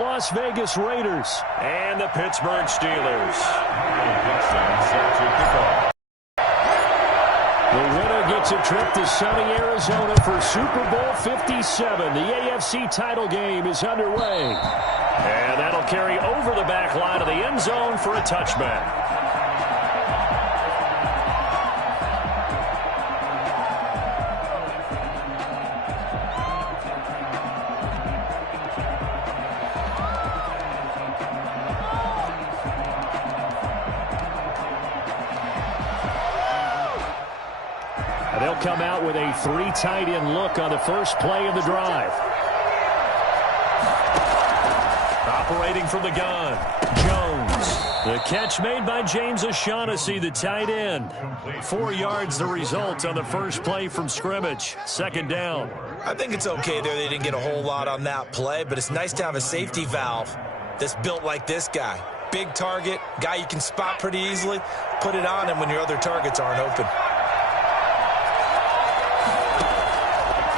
Las Vegas Raiders and the Pittsburgh Steelers. The winner gets a trip to sunny Arizona for Super Bowl 57. The AFC title game is underway. And that'll carry over the back line of the end zone for a touchback. They'll come out with a 3 tight end look on the first play of the drive. Operating from the gun, Jones. The catch made by James O'Shaughnessy, the tight end. 4 yards the result on the first play from scrimmage. Second down. I think it's okay there. They didn't get a whole lot on that play, but it's nice to have a safety valve that's built like this guy. Big target, guy you can spot pretty easily. Put it on him when your other targets aren't open.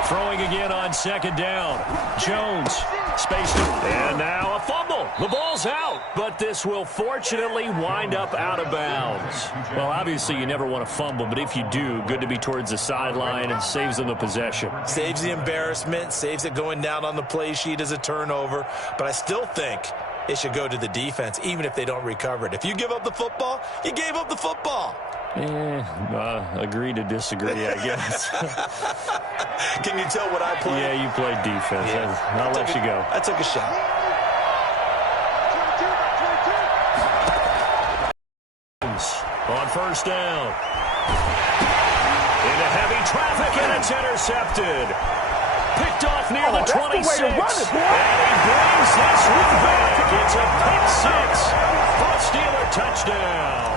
Throwing again on second down. Jones spaced it. And now a fumble. The ball's out, but this will fortunately wind up out of bounds. Well, obviously you never want to fumble, but if you do, good to be towards the sideline and saves them the possession. Saves the embarrassment, saves it going down on the play sheet as a turnover, but I still think it should go to the defense, even if they don't recover it. If you give up the football, you gave up the football. Agree to disagree, I guess. Can you tell what I played? Yeah, you played defense. Yeah. I'll let you go. I took a shot. On first down. Into heavy traffic, and it's intercepted. Picked off near the 26. And he brings this one back. It's a pick 6 for a Steeler touchdown.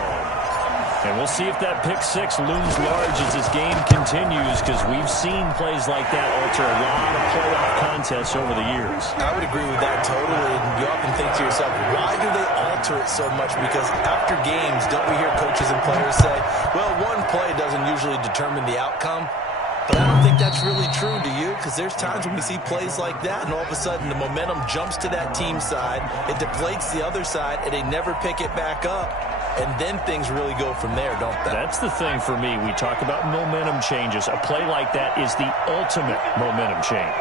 And we'll see if that pick 6 looms large as this game continues, because we've seen plays like that alter a lot of playoff contests over the years. I would agree with that totally. And you often think to yourself, why do they alter it so much? Because after games, don't we hear coaches and players say, well, one play doesn't usually determine the outcome? But I don't think that's really true, do you? Because there's times when we see plays like that, and all of a sudden the momentum jumps to that team side, it deflates the other side, and they never pick it back up. And then things really go from there, don't they? That's the thing for me. We talk about momentum changes. A play like that is the ultimate momentum change.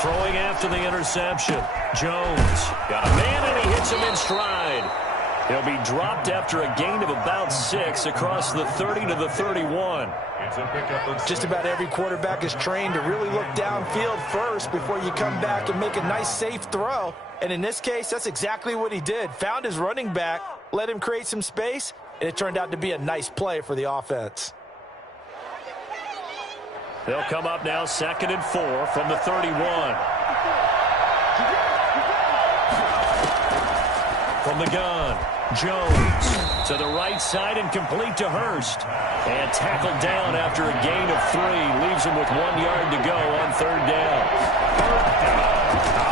Throwing after the interception. Jones got a man, and he hits him in stride. He'll be dropped after a gain of about 6 across the 30 to the 31. Just about every quarterback is trained to really look downfield first before you come back and make a nice, safe throw. And in this case, that's exactly what he did. Found his running back, let him create some space, and it turned out to be a nice play for the offense. They'll come up now 2nd and 4 from the 31. From the gun, Jones to the right side and complete to Hurst. And tackled down after a gain of 3. Leaves him with 1 yard to go on 3rd down.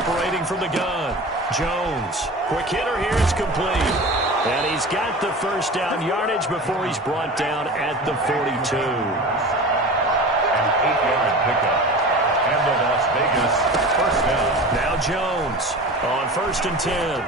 Operating from the gun, Jones. Quick hitter here, it's complete. And he's got the first down yardage before he's brought down at the 42. An 8-yard pickup. And the Las Vegas first down. Now Jones on 1st and 10.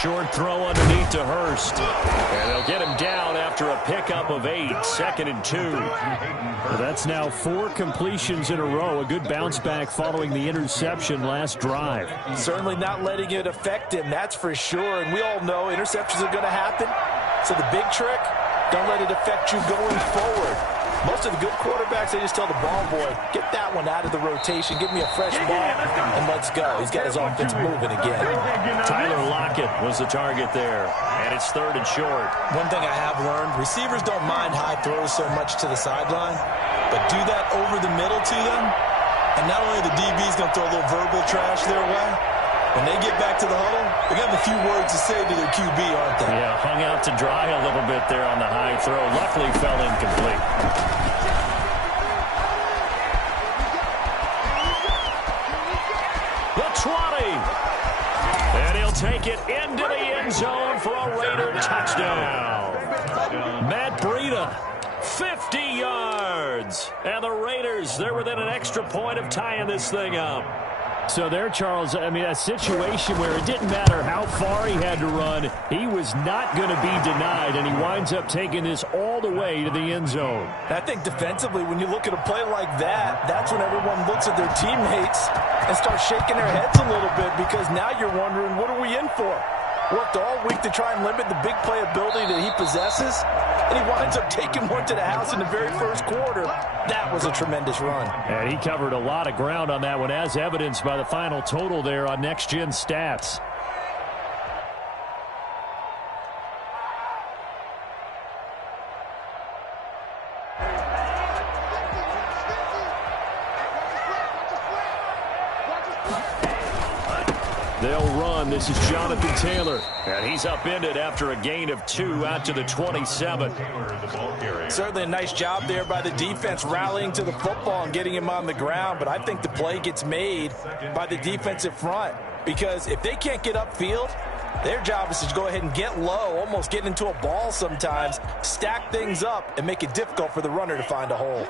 Short throw underneath to Hurst. And they'll get him down after a pickup of 8. 2nd and 2. Well, that's now 4 completions in a row. A good bounce back following the interception last drive. Certainly not letting it affect him, that's for sure. And we all know interceptions are going to happen. So the big trick, don't let it affect you going forward. Most of the good quarterbacks, they just tell the ball boy, get that one out of the rotation, give me a fresh ball, and let's go. He's got his offense moving again. Tyler Lockett was the target there, and it's 3rd and short. One thing I have learned, receivers don't mind high throws so much to the sideline, but do that over the middle to them, and not only the DB's going to throw a little verbal trash their way, when they get back to the huddle, they're going to have a few words to say to their QB, aren't they? Yeah, hung out to dry a little bit there on the high throw. Luckily fell incomplete. The 20. And he'll take it into the end zone for a Raider touchdown. Matt Breida, 50 yards. yards. And the Raiders, they're within an extra point of tying this thing up. So there, Charles, I mean, a situation where it didn't matter how far he had to run, he was not going to be denied, and he winds up taking this all the way to the end zone. I think defensively, when you look at a play like that, that's when everyone looks at their teammates and starts shaking their heads a little bit, because now you're wondering, what are we in for? Worked all week to try and limit the big play ability that he possesses, and he winds up taking one to the house in the very first quarter. That was a tremendous run. And he covered a lot of ground on that one, as evidenced by the final total there on Next Gen Stats. They'll run. This is Jonathan Taylor. And he's upended after a gain of 2 out to the 27. Certainly a nice job there by the defense rallying to the football and getting him on the ground. But I think the play gets made by the defensive front, because if they can't get upfield, their job is to go ahead and get low, almost get into a ball sometimes, stack things up, and make it difficult for the runner to find a hole.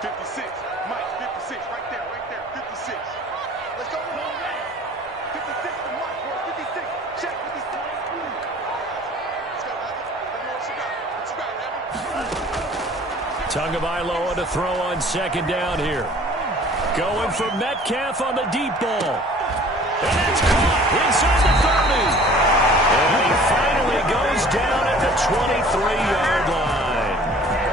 56, Mike, 56, right there, 56. Let's go. 56 to Mike, boy, 56. Check 56. Let's go, what you got? Tagovailoa to throw on second down here. Going for Metcalf on the deep ball. And it's caught inside the 30. And he finally goes down at the 23-yard line.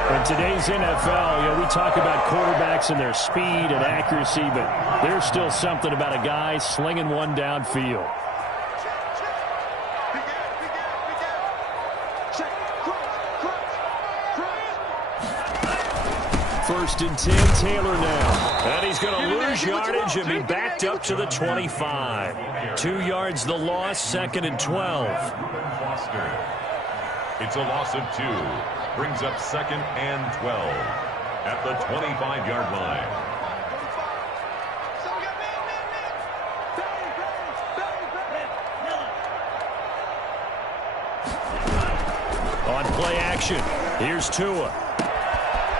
In today's NFL, we talk about quarterbacks and their speed and accuracy, but there's still something about a guy slinging one downfield. First and 10, Taylor now. And he's going to lose yardage and be backed up to the 25. 2 yards the loss, second and 12. It's a loss of 2. Brings up second and 12 at the 25-yard line. On play action, here's Tua.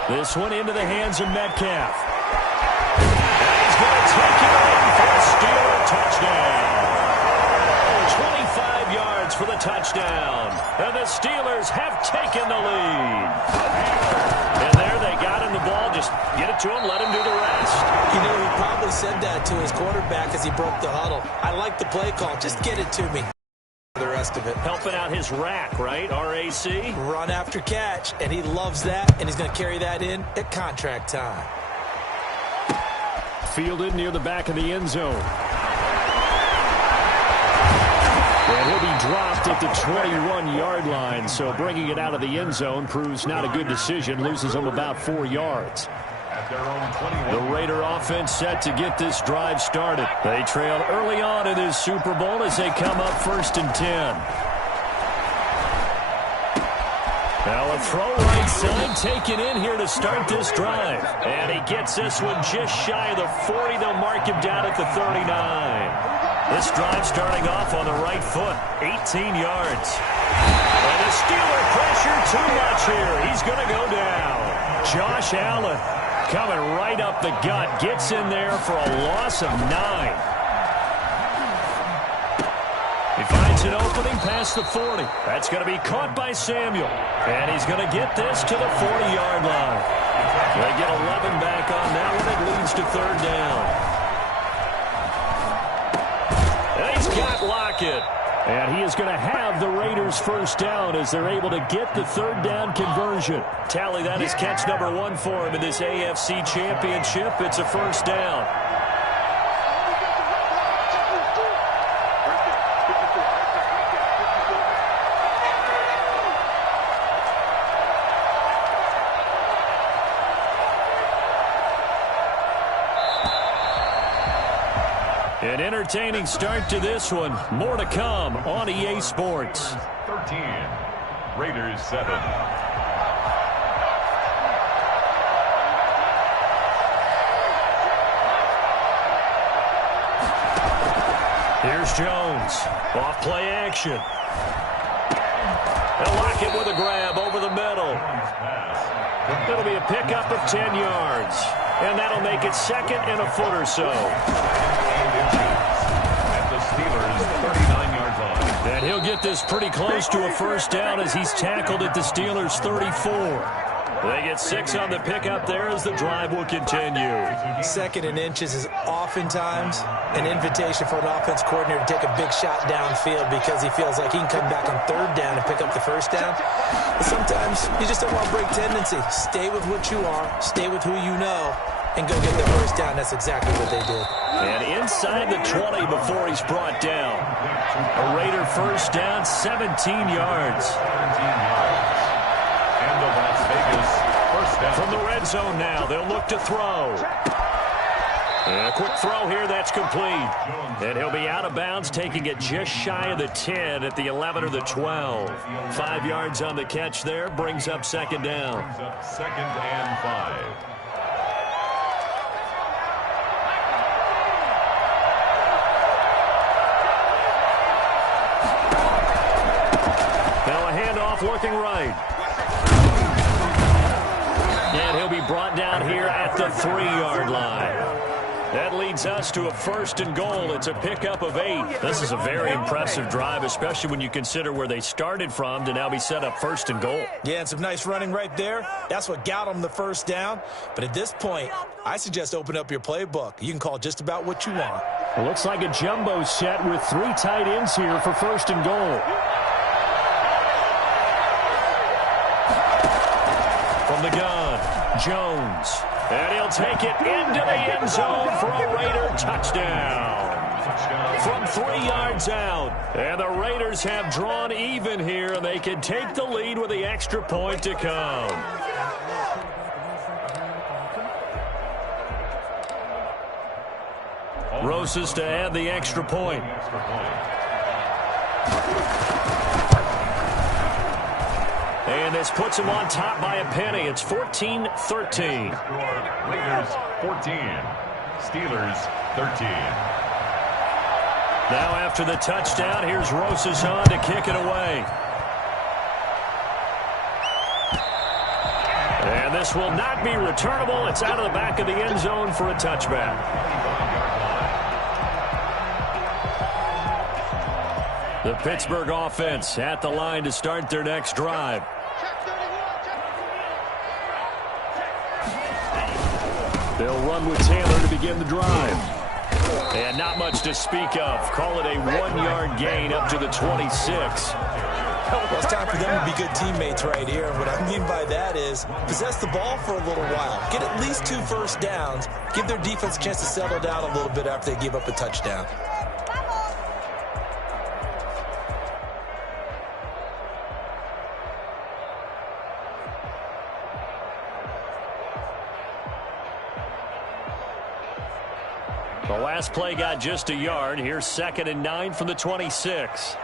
This one into the hands of Metcalf. And he's going to take it in for a Steeler touchdown. 25 yards for the touchdown. And the Steelers have taken the lead. And there they got him the ball. Just get it to him, let him do the rest. You know, he probably said that to his quarterback as he broke the huddle. I like the play call. Just get it to me. The rest of it. Helping out his rack, right? RAC. Run after catch, and he loves that, and he's going to carry that in at contract time. Fielded near the back of the end zone. And he'll be dropped at the 21-yard line, so bringing it out of the end zone proves not a good decision. Loses him about 4 yards. The Raider offense set to get this drive started. They trail early on in this Super Bowl as they come up first and 10. Now a throw right side taken in here to start this drive. And he gets this one just shy of the 40. They'll mark him down at the 39. This drive starting off on the right foot, 18 yards. And the Steeler pressure too much here. He's going to go down. Josh Allen coming right up the gut, gets in there for a loss of 9. He finds an opening past the 40. That's going to be caught by Samuel. And he's going to get this to the 40-yard line. They get 11 back on that one. It leads to third down. And he's got Lockett. And he is going to have the Raiders first down as they're able to get the third down conversion. Tally, that is catch number 1 for him in this AFC Championship. It's a first down. An entertaining start to this one. More to come on EA Sports. 13, Raiders 7. Here's Jones. Off play action. They'll lock it with a grab over the middle. It'll be a pickup of 10 yards. And that'll make it second and a foot or so. At the Steelers' 39-yard line. And he'll get this pretty close to a first down as he's tackled at the Steelers' 34. They get 6 on the pickup there as the drive will continue. Second and inches is oftentimes an invitation for an offense coordinator to take a big shot downfield because he feels like he can come back on third down and pick up the first down. But sometimes you just don't want to break tendency. Stay with what you are, stay with who you know, and go get the first down. That's exactly what they did. And inside the 20 before he's brought down. A Raider first down, 17 yards. 17 yards. And the Las Vegas first down. From the red zone now, they'll look to throw. And a quick throw here, that's complete. And he'll be out of bounds, taking it just shy of the 10 at the 11 or the 12. 5 yards on the catch there, brings up second down. Brings up second and 5. Now a handoff looking right. And he'll be brought down here at the 3-yard line. That leads us to a first and goal. It's a pickup of 8. This is a very impressive drive, especially when you consider where they started from to now be set up first and goal. Yeah, and some nice running right there. That's what got them the first down. But at this point, I suggest open up your playbook. You can call just about what you want. It looks like a jumbo set with 3 tight ends here for first and goal. From the gun, Jones. And he'll take it into the end zone for a Raider touchdown. From 3 yards out. And the Raiders have drawn even here, and they can take the lead with the extra point to come. Rosas to add the extra point. And this puts him on top by a penny. It's 14-13. Raiders 14, Steelers 13. Now after the touchdown, here's Rosas on to kick it away. And this will not be returnable. It's out of the back of the end zone for a touchback. The Pittsburgh offense at the line to start their next drive. They'll run with Taylor to begin the drive. And not much to speak of. Call it a 1-yard gain up to the 26. Well, it's time for them to be good teammates right here. What I mean by that is possess the ball for a little while. Get at least 2 first downs. Give their defense a chance to settle down a little bit after they give up a touchdown. The last play got just a yard. Here's 2nd and 9 from the 26.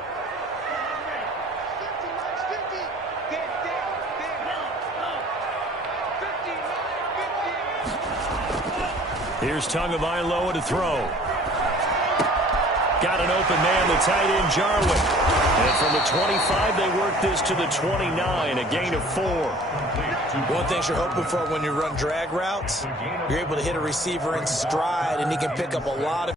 Here's Tagovailoa to throw. Got an open man, the tight end Jarwin. And from the 25, they work this to the 29, a gain of 4. One thing you're hoping for when you run drag routes, you're able to hit a receiver in stride, and he can pick up a lot of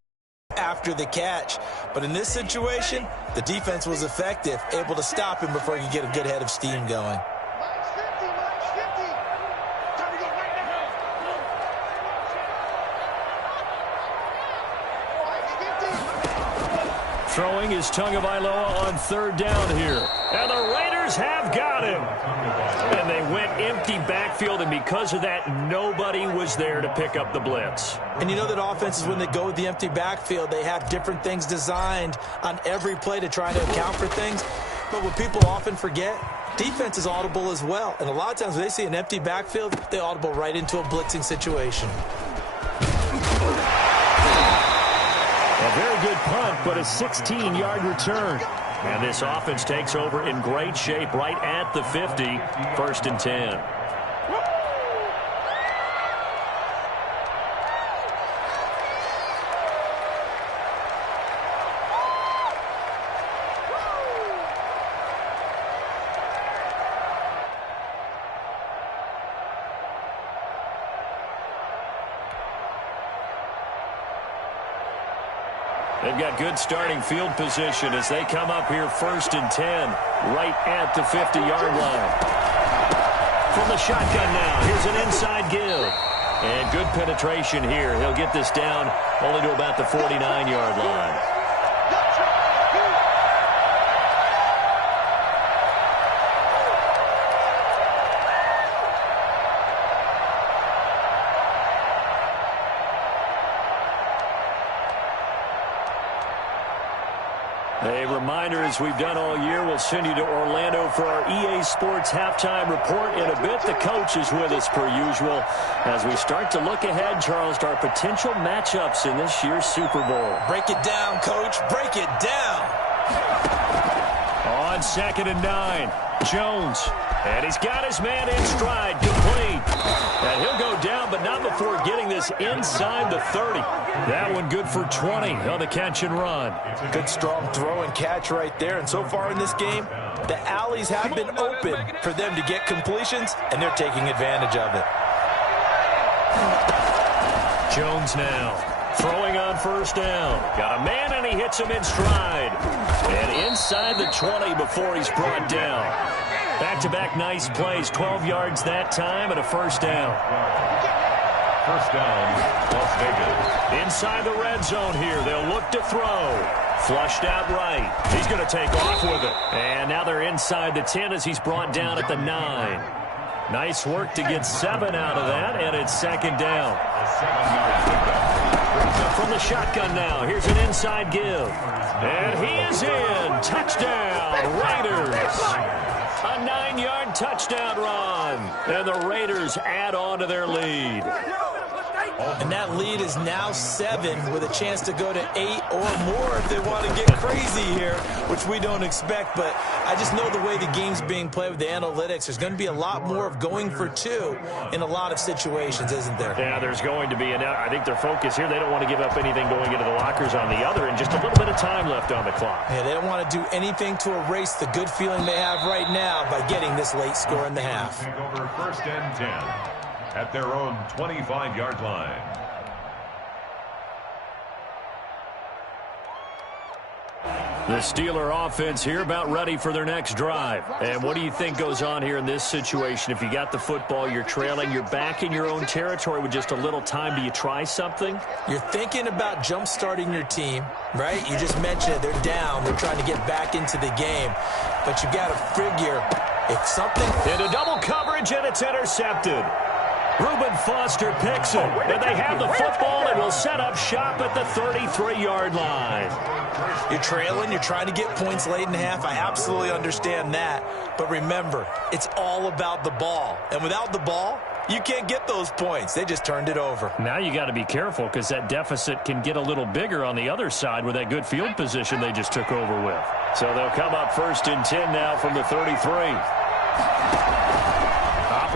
after the catch. But in this situation, the defense was effective, able to stop him before he could get a good head of steam going. Throwing is Tagovailoa on 3rd down here. And the Raiders have got him. And they went empty backfield, and because of that, nobody was there to pick up the blitz. And you know that offenses, when they go with the empty backfield, they have different things designed on every play to try to account for things. But what people often forget, defense is audible as well. And a lot of times when they see an empty backfield, they audible right into a blitzing situation. A very good punt, but a 16-yard return. And this offense takes over in great shape right at the 50, 1st and 10. They've got good starting field position as they come up here 1st and 10, right at the 50-yard line. From the shotgun now, here's an inside give. And good penetration here. He'll get this down only to about the 49-yard line. A reminder, as we've done all year, we'll send you to Orlando for our EA Sports halftime report in a bit. The coach is with us per usual as we start to look ahead, Charles, to our potential matchups in this year's Super Bowl. Break it down, Coach. Break it down. On 2nd and 9, Jones. And he's got his man in stride, complete. And he'll go down, but not before getting this inside the 30. That one good for 20 on the catch and run. Good strong throw and catch right there. And so far in this game, the alleys have been open for them to get completions, and they're taking advantage of it. Jones now throwing on 1st down. Got a man, and he hits him in stride. And inside the 20 before he's brought down. Back-to-back nice plays, 12 yards that time, and a 1st down. 1st down, Las Vegas. Inside the red zone here, they'll look to throw. Flushed out right. He's going to take off with it. And now they're inside the 10 as he's brought down at the 9. Nice work to get 7 out of that, and it's 2nd down. From the shotgun now, here's an inside give. And he is in. Touchdown, Raiders. A 9-yard touchdown run. And the Raiders add on to their lead. And that lead is now 7 with a chance to go to 8 or more if they want to get crazy here, which we don't expect. But I just know the way the game's being played with the analytics, there's going to be a lot more of going for 2 in a lot of situations, isn't there? Yeah, there's going to be. And I think their focus here, they don't want to give up anything going into the lockers on the other, and just a little bit of time left on the clock. Yeah, they don't want to do anything to erase the good feeling they have right now by getting this late score in the half. Take over 1st and 10 at their own 25-yard line. The Steeler offense here about ready for their next drive. And what do you think goes on here in this situation? If you got the football, you're trailing, you're back in your own territory with just a little time. Do you try something? You're thinking about jump-starting your team, right? You just mentioned it. They're down. They're trying to get back into the game. But you got to figure if something... Into double coverage, and it's intercepted. Reuben Foster picks it, and they have the football and will set up shop at the 33-yard line. You're trailing, you're trying to get points late in half. I absolutely understand that. But remember, it's all about the ball. And without the ball, you can't get those points. They just turned it over. Now you got to be careful because that deficit can get a little bigger on the other side with that good field position they just took over with. So they'll come up 1st and 10 now from the 33.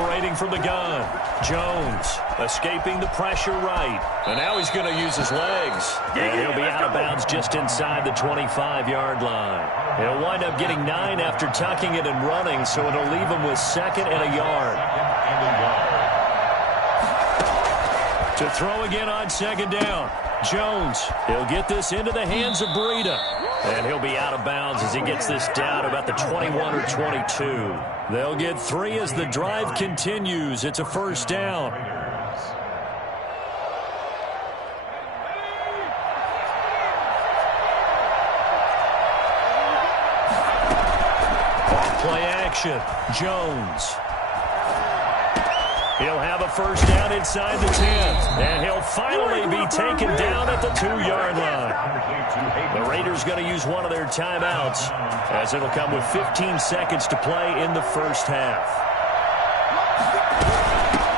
Operating from the gun, Jones escaping the pressure right. And now he's going to use his legs. And he'll be out of bounds just inside the 25-yard line. He'll wind up getting 9 after tucking it and running, so it'll leave him with 2nd and a yard. To throw again on 2nd down. Jones, he'll get this into the hands of Breida. And he'll be out of bounds as he gets this down about the 21 or 22. They'll get 3 as the drive continues. It's a 1st down. Play action. Jones. He'll have a 1st down inside the 10. And he'll finally be taken down at the 2-yard line. The Raiders going to use one of their timeouts as it'll come with 15 seconds to play in the 1st half.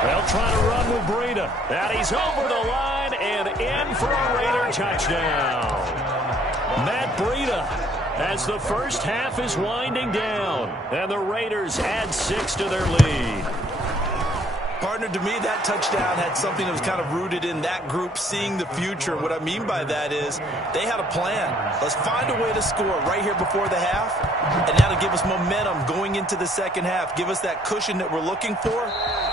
They'll try to run with Breida. And he's over the line and in for a Raider touchdown. Matt Breida as the 1st half is winding down. And the Raiders add 6 to their lead. Partner, to me, that touchdown had something that was kind of rooted in that group seeing the future. What I mean by that is they had a plan. Let's find a way to score right here before the half, and that'll give us momentum going into the 2nd half, give us that cushion that we're looking for.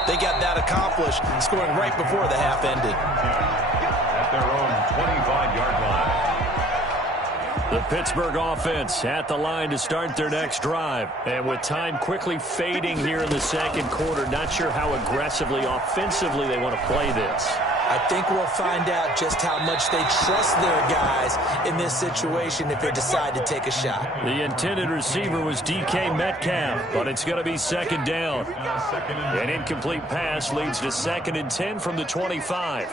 They got that accomplished, scoring right before the half ended. At their own 25-yard line. The Pittsburgh offense at the line to start their next drive. And with time quickly fading here in the second quarter, not sure how aggressively, offensively they want to play this. I think we'll find out just how much they trust their guys in this situation if they decide to take a shot. The intended receiver was DK Metcalf, but it's going to be second down. An incomplete pass leads to 2nd and 10 from the 25.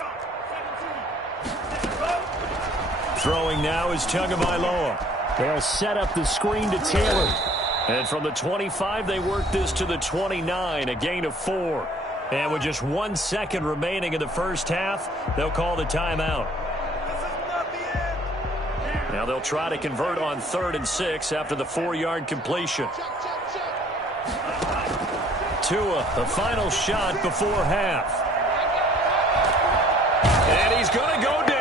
Throwing now is Tagovailoa. They'll set up the screen to Taylor. And from the 25, they work this to the 29, a gain of 4. And with just 1 second remaining in the first half, they'll call the timeout. Now they'll try to convert on 3rd and 6 after the 4-yard completion. Tua, the final shot before half. And he's going to go down.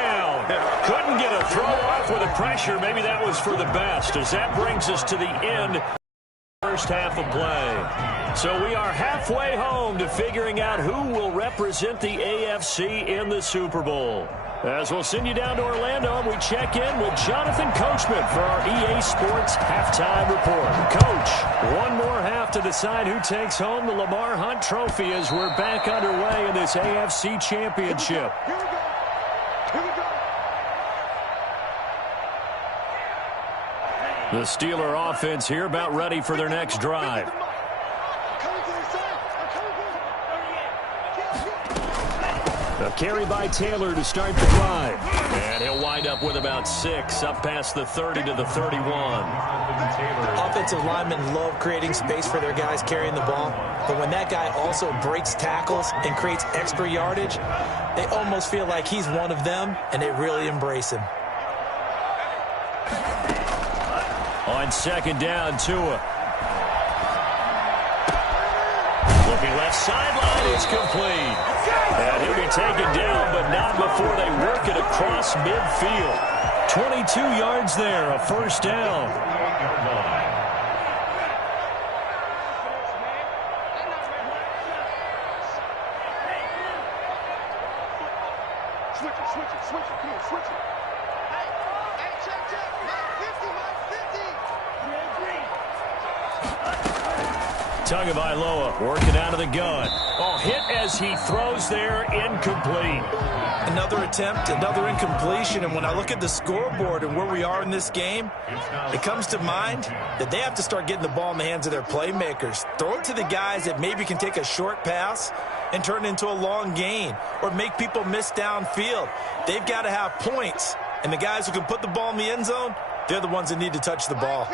Couldn't get a throw off with the pressure. Maybe that was for the best, as that brings us to the end of the first half of play. So we are halfway home to figuring out who will represent the AFC in the Super Bowl. As we'll send you down to Orlando, we check in with Jonathan Coachman for our EA Sports Halftime Report. Coach, one more half to decide who takes home the Lamar Hunt Trophy as we're back underway in this AFC Championship. Here we go. Here we go. The Steeler offense here about ready for their next drive. A carry by Taylor to start the drive. And he'll wind up with about 6 up past the 30 to the 31. Offensive linemen love creating space for their guys carrying the ball. But when that guy also breaks tackles and creates extra yardage, they almost feel like he's one of them, and they really embrace him. On 2nd down, Tua. Looking left sideline, it's complete. And he'll be taken down, but not before they work it across midfield. 22 yards there, a first down. Switch it, come on, switch it. Hey, check. Tagovailoa working out of the gun. Oh, hit as he throws there, incomplete. Another attempt, another incompletion, and when I look at the scoreboard and where we are in this game, it comes to mind that they have to start getting the ball in the hands of their playmakers. Throw it to the guys that maybe can take a short pass and turn it into a long gain or make people miss downfield. They've got to have points, and the guys who can put the ball in the end zone, they're the ones that need to touch the ball.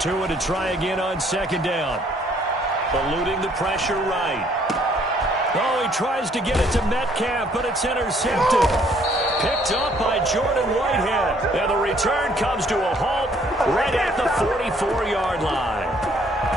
Tua to try again on 2nd down. Eluding the pressure right. Oh, he tries to get it to Metcalf, but it's intercepted. Picked up by Jordan Whitehead. And the return comes to a halt right at the 44-yard line.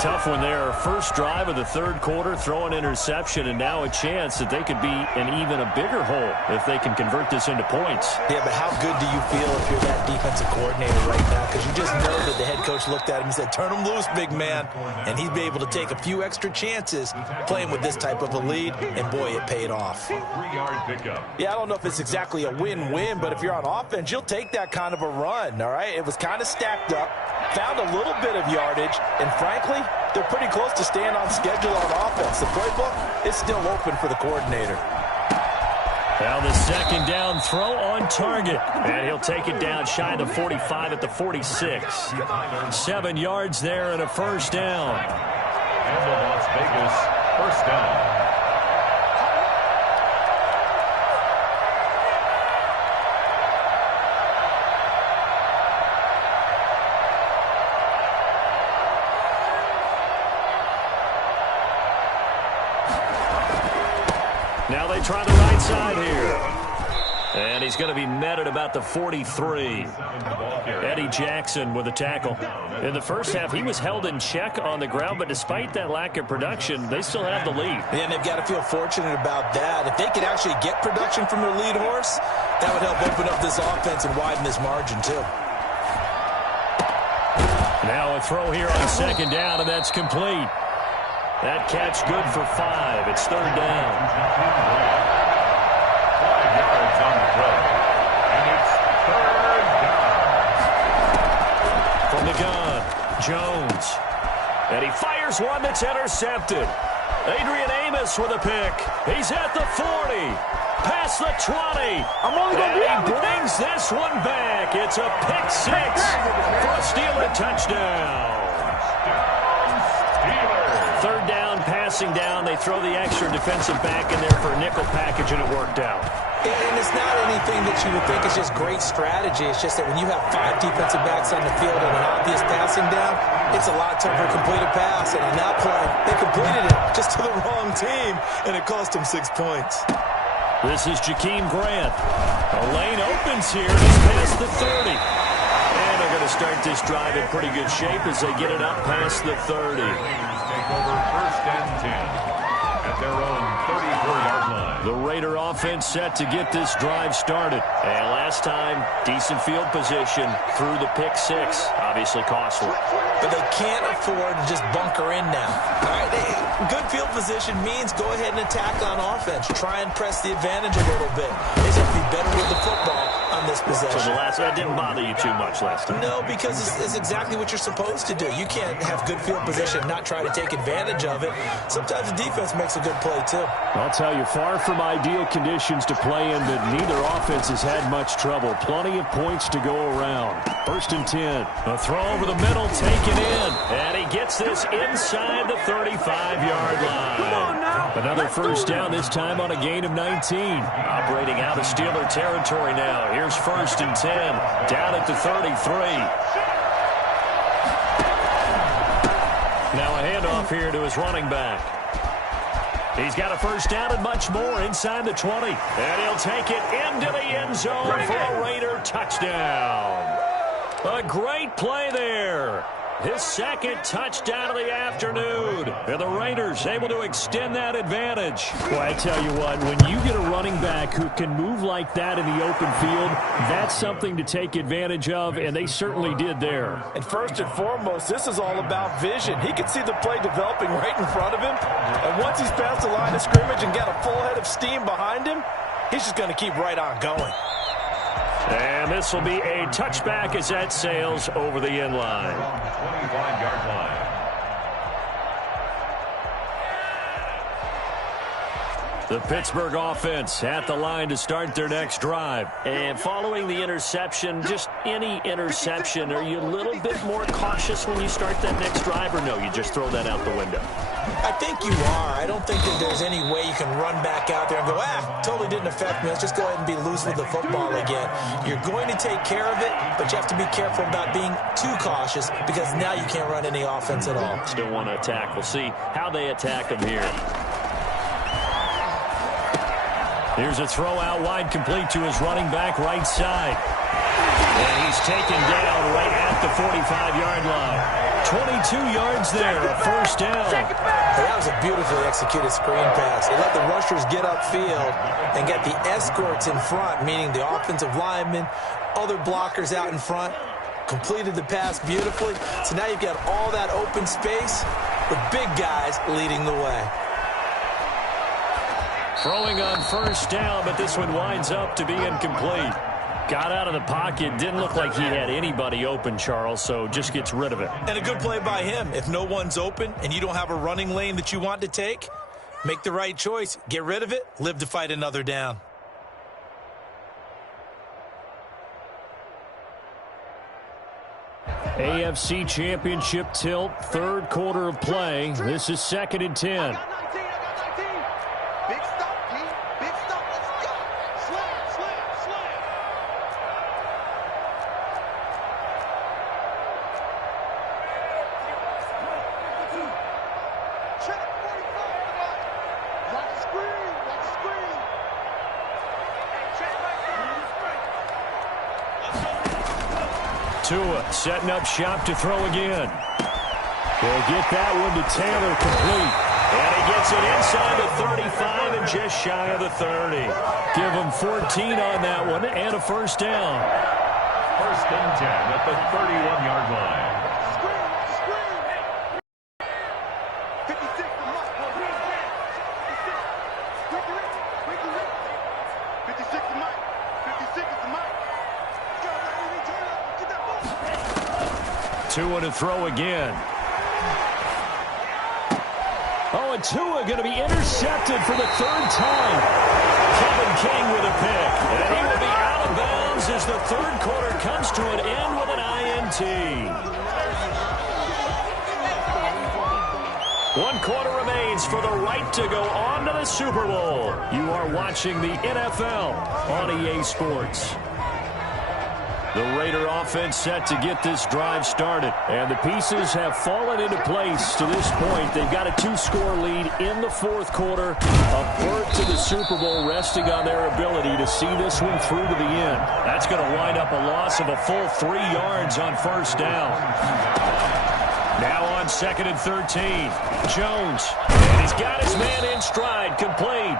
Tough one there. First drive of the 3rd quarter, throw an interception, and now a chance that they could be in even a bigger hole if they can convert this into points. Yeah, but how good do you feel if you're that defensive coordinator right now? Because you just know that the head coach looked at him and said, turn him loose, big man. And he'd be able to take a few extra chances playing with this type of a lead, and boy, it paid off. 3-yard pickup. Yeah, I don't know if it's exactly a win-win, but if you're on offense, you'll take that kind of a run, all right? It was kind of stacked up, found a little bit of yardage, and frankly, they're pretty close to staying on schedule on offense. The playbook is still open for the coordinator. Now the 2nd down throw on target. And he'll take it down shy of the 45 at the 46. 7 yards there and a first down. And the Las Vegas first down. Now they try the right side here. And he's going to be met at about the 43. Eddie Jackson with a tackle. In the first half, he was held in check on the ground, but despite that lack of production, they still have the lead. And they've got to feel fortunate about that. If they could actually get production from their lead horse, that would help open up this offense and widen this margin, too. Now a throw here on 2nd down, and that's complete. That catch good for 5. It's 3rd down. 5 yards on the play. Jones. And he fires one that's intercepted. Adrian Amos with a pick. He's at the 40. Past the 20. And he brings this one back. It's a pick six for a Steeler touchdown. Third down, passing down. They throw the extra defensive back in there for a nickel package, and it worked out. And it's not anything that you would think is just great strategy. It's just that when you have 5 defensive backs on the field and an obvious passing down, it's a lot tougher to complete a pass. And on that play, they completed it just to the wrong team, and it cost them 6 points. This is Jakeem Grant. A lane opens here. He's past the 30. And they're going to start this drive in pretty good shape as they get it up past the 30. Take over first and 10 at their own 34-yard line. The Raider offense set to get this drive started. And last time, decent field position through the pick six. Obviously costly. But they can't afford to just bunker in now. All right, good field position means go ahead and attack on offense. Try and press the advantage a little bit. They just have to be better with the football on this possession. So that didn't bother you too much last time? No, because it's exactly what you're supposed to do. You can't have good field position and not try to take advantage of it. Sometimes the defense makes a good play, too. I'll tell you, far from ideal conditions to play in, but neither offense has had much trouble. Plenty of points to go around. First and 10. A throw over the middle, taken in. And he gets this inside the 35-yard line. Come on now. Another first down, this time on a gain of 19. Operating out of Steeler territory now. Here's first and 10. Down at the 33. Now a handoff here to his running back. He's got a first down and much more inside the 20. And he'll take it into the end zone for a Raider touchdown. A great play there. His second touchdown of the afternoon. And the Raiders able to extend that advantage. Well, I tell you what, when you get a running back who can move like that in the open field, that's something to take advantage of, and they certainly did there. And first and foremost, this is all about vision. He can see the play developing right in front of him. And once he's past the line of scrimmage and got a full head of steam behind him, he's just going to keep right on going. And this will be a touchback as that sails over the end line. 25-yard line. The Pittsburgh offense at the line to start their next drive. And following the interception, just any interception, are you a little bit more cautious when you start that next drive, or no, you just throw that out the window? I think you are. I don't think that there's any way you can run back out there and go, totally didn't affect me. Let's just go ahead and be loose with the football again. You're going to take care of it, but you have to be careful about being too cautious because now you can't run any offense at all. Still want to attack. We'll see how they attack them here. Here's a throw out wide, complete to his running back right side. And he's taken down right at the 45-yard line. 22 yards there, a first down. That was a beautifully executed screen pass. They let the rushers get upfield and get the escorts in front, meaning the offensive linemen, other blockers out in front, completed the pass beautifully. So now you've got all that open space with big guys leading the way. Throwing on first down, but this one winds up to be incomplete. Got out of the pocket. Didn't look like he had anybody open, Charles, so just gets rid of it. And a good play by him. If no one's open and you don't have a running lane that you want to take, make the right choice. Get rid of it. Live to fight another down. AFC Championship tilt, third quarter of play. This is second and 10. Big stop, P. Big stop. Let's go. Slam, slam, slam. Check 45. Watch the screen. Watch the screen. Hey, check right there. Tua setting up shop to throw again. They'll get that one to Taylor, complete. And he gets it inside the 35 and just shy of the 30. Give him 14 on that one and a first down. First and 10 at the 31-yard line. Screen, screen. 56 to Mike. 56 to Mike. 56 is the Mike. Get that ball. Tua to throw again. Oh, and Tua going to be intercepted for the third time. Kevin King with a pick. And he will be out of bounds as the third quarter comes to an end with an INT. 1 quarter remains for the right to go on to the Super Bowl. You are watching the NFL on EA Sports. The Raider offense set to get this drive started. And the pieces have fallen into place to this point. They've got a 2-score lead in the fourth quarter. A berth to the Super Bowl resting on their ability to see this one through to the end. That's going to wind up a loss of a full 3 yards on first down. Now on 2nd and 13. Jones. And he's got his man in stride. Complete.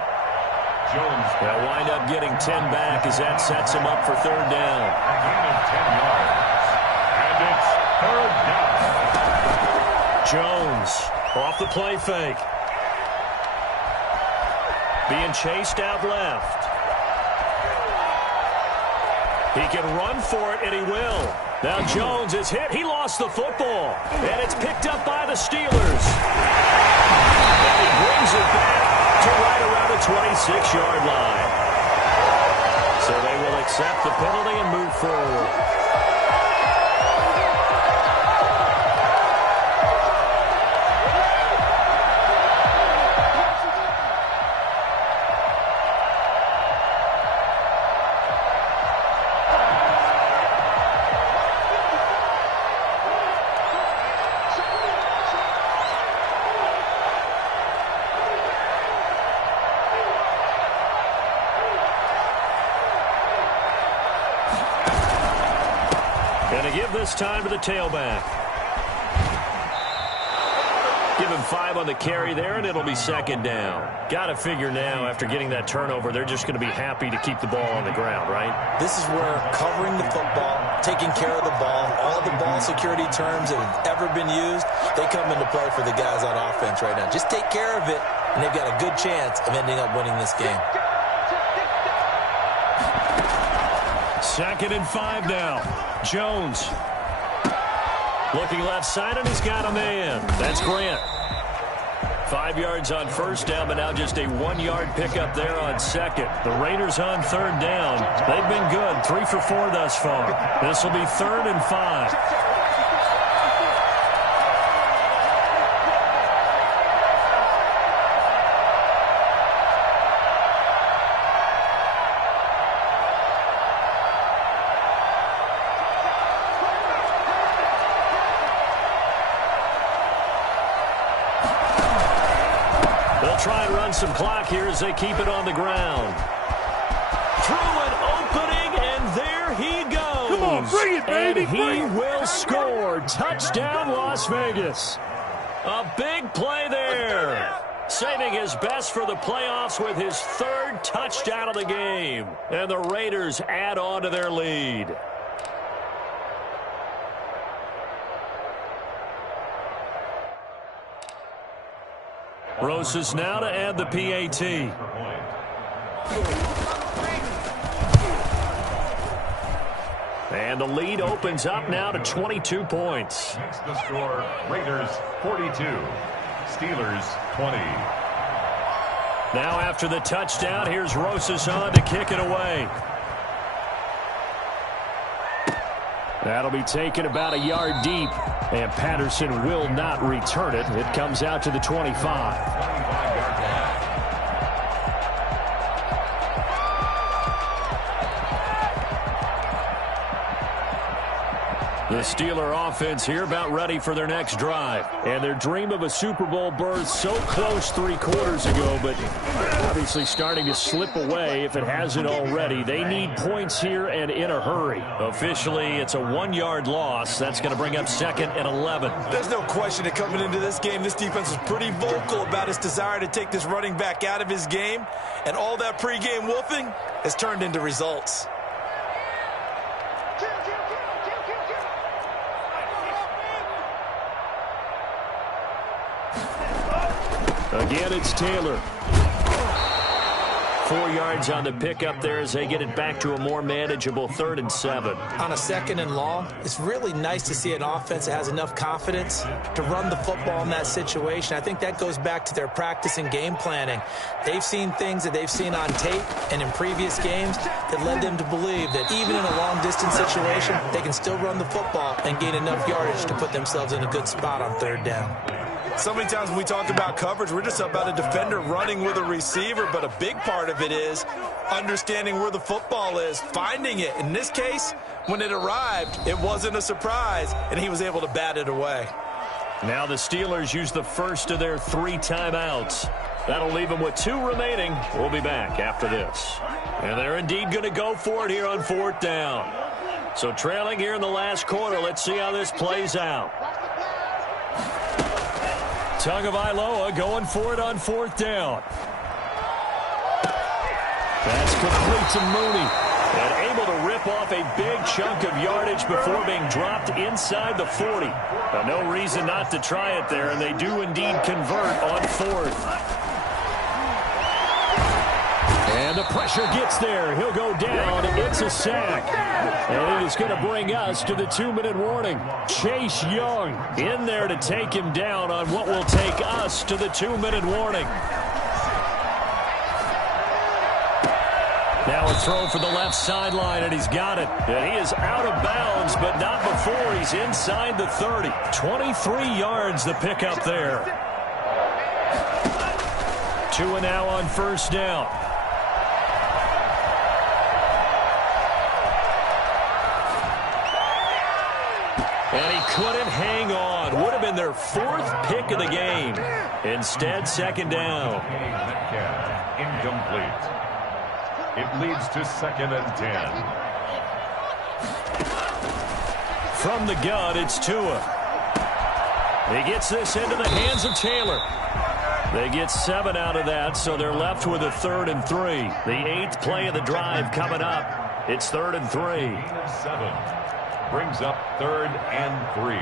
Jones will wind up getting 10 back as that sets him up for third down. A gain of 10 yards. And it's third down. Jones off the play fake. Being chased out left. He can run for it, and he will. Now Jones is hit. He lost the football. And it's picked up by the Steelers. And he brings it back to right around the 26-yard line. So they will accept the penalty and move forward. This time to the tailback. Give him 5 on the carry there, and it'll be second down. Got to figure now, after getting that turnover, they're just going to be happy to keep the ball on the ground, right? This is where covering the football, taking care of the ball, all the ball security terms that have ever been used, they come into play for the guys on offense right now. Just take care of it, and they've got a good chance of ending up winning this game. 2nd and 5 now. Jones. Looking left side, and he's got a man. That's Grant. 5 yards on first down, but now just a 1-yard pickup there on second. The Raiders on third down. They've been good, 3 for 4 thus far. This will be 3rd and 5. Try and run some clock here as they keep it on the ground. Through an opening, and there he goes. Come on, bring it, baby. And he will score. Touchdown, Las Vegas. A big play there. Saving his best for the playoffs with his 3rd touchdown of the game. And the Raiders add on to their lead. Rosas now to add the PAT. And the lead opens up now to 22 points. Makes the score Raiders 42, Steelers 20. Now after the touchdown, here's Rosas on to kick it away. That'll be taken about a yard deep, and Patterson will not return it. It comes out to the 25. 25-yard line. The Steeler offense here about ready for their next drive. And their dream of a Super Bowl berth so close 3 quarters ago, but obviously starting to slip away if it hasn't already. They need points here and in a hurry. Officially, it's a 1-yard loss. That's going to bring up 2nd and 11. There's no question that coming into this game, this defense was pretty vocal about its desire to take this running back out of his game. And all that pregame wolfing has turned into results. Again, it's Taylor. 4 yards on the pickup there as they get it back to a more manageable 3rd and 7. On a 2nd and long, it's really nice to see an offense that has enough confidence to run the football in that situation. I think that goes back to their practice and game planning. They've seen things that they've seen on tape and in previous games that led them to believe that even in a long-distance situation, they can still run the football and gain enough yardage to put themselves in a good spot on 3rd down. So many times when we talk about coverage, we're just about a defender running with a receiver, but a big part of it is understanding where the football is, finding it. In this case, when it arrived, it wasn't a surprise, and he was able to bat it away. Now the Steelers use the first of their 3 timeouts. That'll leave them with 2 remaining. We'll be back after this. And they're indeed going to go for it here on 4th down. So trailing here in the last quarter, let's see how this plays out. Tagovailoa going for it on 4th down. That's complete to Mooney. And able to rip off a big chunk of yardage before being dropped inside the 40. But no reason not to try it there, and they do indeed convert on 4th. And the pressure gets there. He'll go down. It's a sack. And it is going to bring us to the 2-minute warning. Chase Young in there to take him down on what will take us to the 2-minute warning. Now a throw for the left sideline, and he's got it. And he is out of bounds, but not before he's inside the 30. 23 yards the pickup there. 2 and now on 1st down. And he couldn't hang on. Would have been their 4th pick of the game. Instead, 2nd down. Metcalf, incomplete. It leads to 2nd and 10. From the gun, it's Tua. He gets this into the hands of Taylor. They get 7 out of that, so they're left with a 3rd and 3. The 8th play of the drive coming up. It's 3rd and 3. 7 brings up 3rd and 3.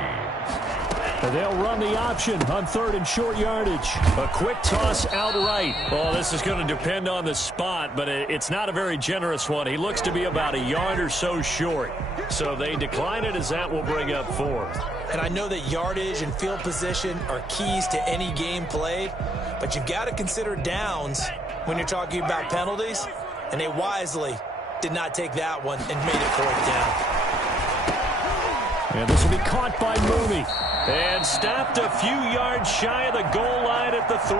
And they'll run the option on 3rd and short yardage. A quick toss outright. Well, this is going to depend on the spot, but it's not a very generous one. He looks to be about a yard or so short. So they decline it as that will bring up 4th. And I know that yardage and field position are keys to any game played, but you've got to consider downs when you're talking about penalties, and they wisely did not take that one and made it 4th down. And this will be caught by Mooney. And stopped a few yards shy of the goal line at the 3.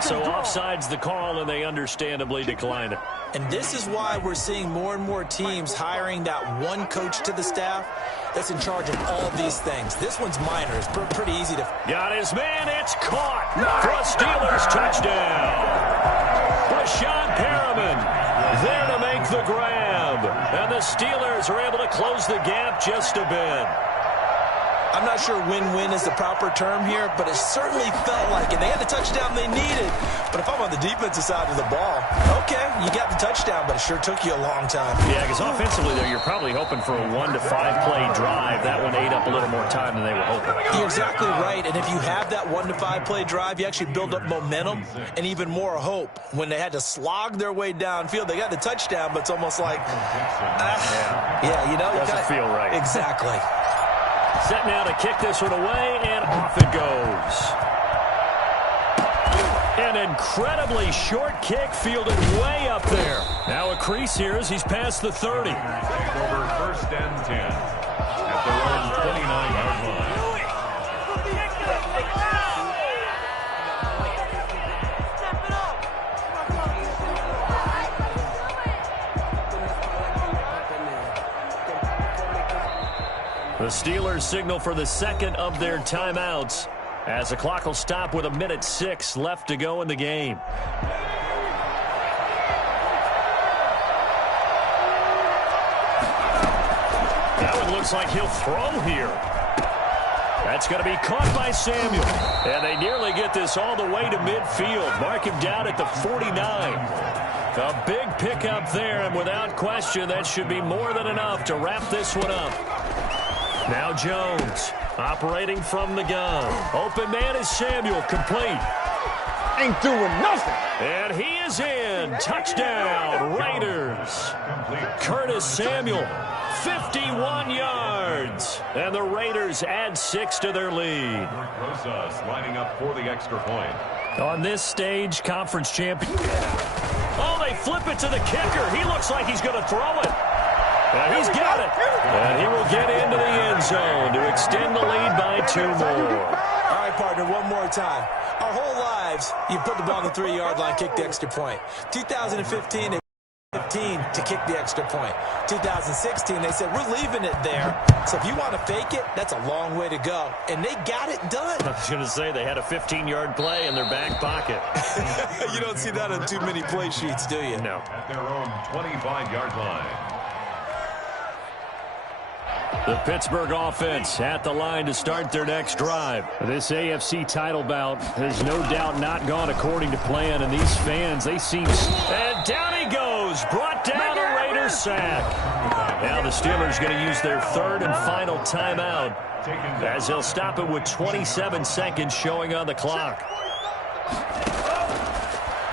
So offside's the call, and they understandably decline it. And this is why we're seeing more and more teams hiring that one coach to the staff that's in charge of all these things. This one's minor. It's pretty easy to... Got his man. It's caught for a Steelers touchdown. Breshad Perriman there to make the grab. And the Steelers are able to close the gap just a bit. I'm not sure win-win is the proper term here, but it certainly felt like it. They had the touchdown they needed, but if I'm on the defensive side of the ball, okay, you got the touchdown, but it sure took you a long time. Yeah, because offensively, though, you're probably hoping for a 1 to 5 play drive. That one ate up a little more time than they were hoping. You're exactly right, and if you have that 1 to 5 play drive, you actually build up momentum and even more hope. When they had to slog their way downfield, they got the touchdown, but it's almost like, yeah, you know. Doesn't feel right. Exactly. Set now to kick this one away, and off it goes. An incredibly short kick fielded way up there. Now a crease here as he's past the 30. Over 1st and 10 at their own 29-yard line. The Steelers signal for the 2nd of their timeouts as the clock will stop with 1:06 left to go in the game. That one looks like he'll throw here. That's going to be caught by Samuel. And they nearly get this all the way to midfield. Mark him down at the 49. A big pickup there, and without question, that should be more than enough to wrap this one up. Now Jones operating from the gun. Open man is Samuel, complete. ain't doing nothing. And he is in. Touchdown, Raiders. Curtis Samuel, 51 yards. And the Raiders add 6 to their lead. Rosas lining up for the extra point. On this stage, conference champion. Oh, they flip it to the kicker. He looks like he's going to throw it. And he's got it. And he will get into the end zone to extend the lead by 2 more. All right, partner, one more time. Our whole lives, you put the ball on the 3-yard line, kick the extra point. 2015, they 15 to kick the extra point. 2016, they said, we're leaving it there. So if you want to fake it, that's a long way to go. And they got it done. I was going to say they had a 15-yard play in their back pocket. You don't see that on too many play sheets, do you? No. At their own 25-yard line. The Pittsburgh offense at the line to start their next drive. This AFC title bout has no doubt not gone according to plan, and these fans, they seem... And down he goes, brought down a Raiders sack. Now the Steelers going to use their 3rd and final timeout as they'll stop it with 27 seconds showing on the clock.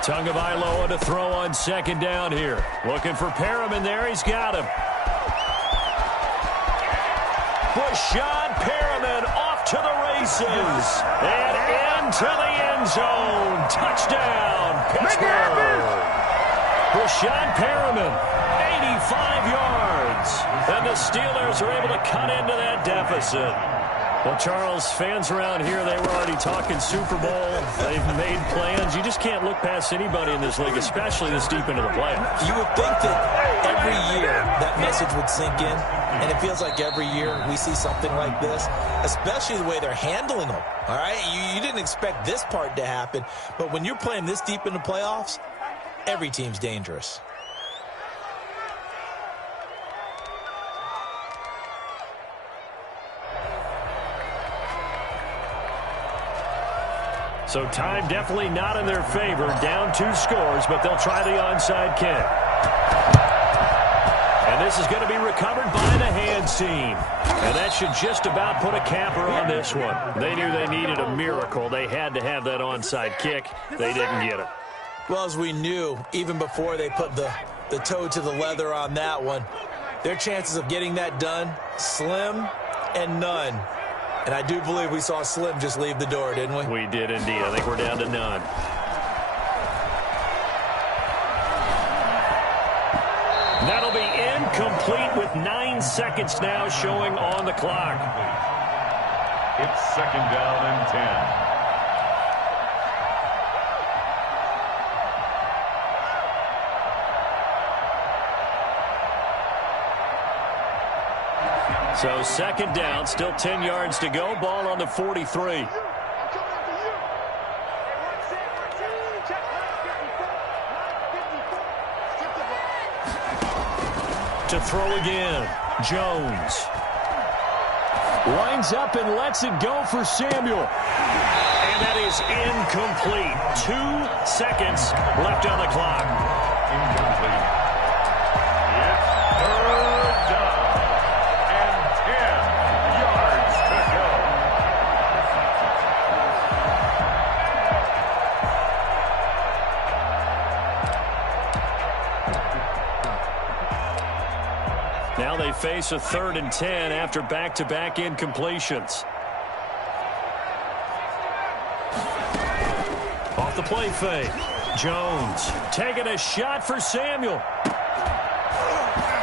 Tagovailoa to throw on 2nd down here. Looking for Perriman there. He's got him. Brashad Perriman off to the races and into the end zone. Touchdown, Pittsburgh. Brashad Perriman, 85 yards. And the Steelers are able to cut into that deficit. Well, Charles, fans around here, they were already talking Super Bowl. They've made plans. You just can't look past anybody in this league, especially this deep into the playoffs. You would think that every year that message would sink in, and it feels like every year we see something like this, especially the way they're handling them, all right? You didn't expect this part to happen, but when you're playing this deep into playoffs, every team's dangerous. So time definitely not in their favor. Down 2 scores, but they'll try the onside kick. And this is going to be recovered by the hands team. And that should just about put a capper on this one. They knew they needed a miracle. They had to have that onside kick. They didn't get it. Well, as we knew, even before they put the toe to the leather on that one, their chances of getting that done, slim and none. And I do believe we saw Slim just leave the door, didn't we? We did indeed. I think we're down to none. That'll be incomplete with 9 seconds now showing on the clock. It's 2nd down and 10. So 2nd down, still 10 yards to go. Ball on the 43. To throw again, Jones. Lines up and lets it go for Samuel. And that is incomplete. 2 seconds left on the clock. Incomplete. It's 3rd down and 10 yards to go. Now they face a 3rd and 10 after back-to-back incompletions. Off the play fake. Jones taking a shot for Samuel.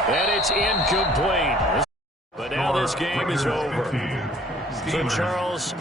And it's incomplete. But now this game is over. So Charles,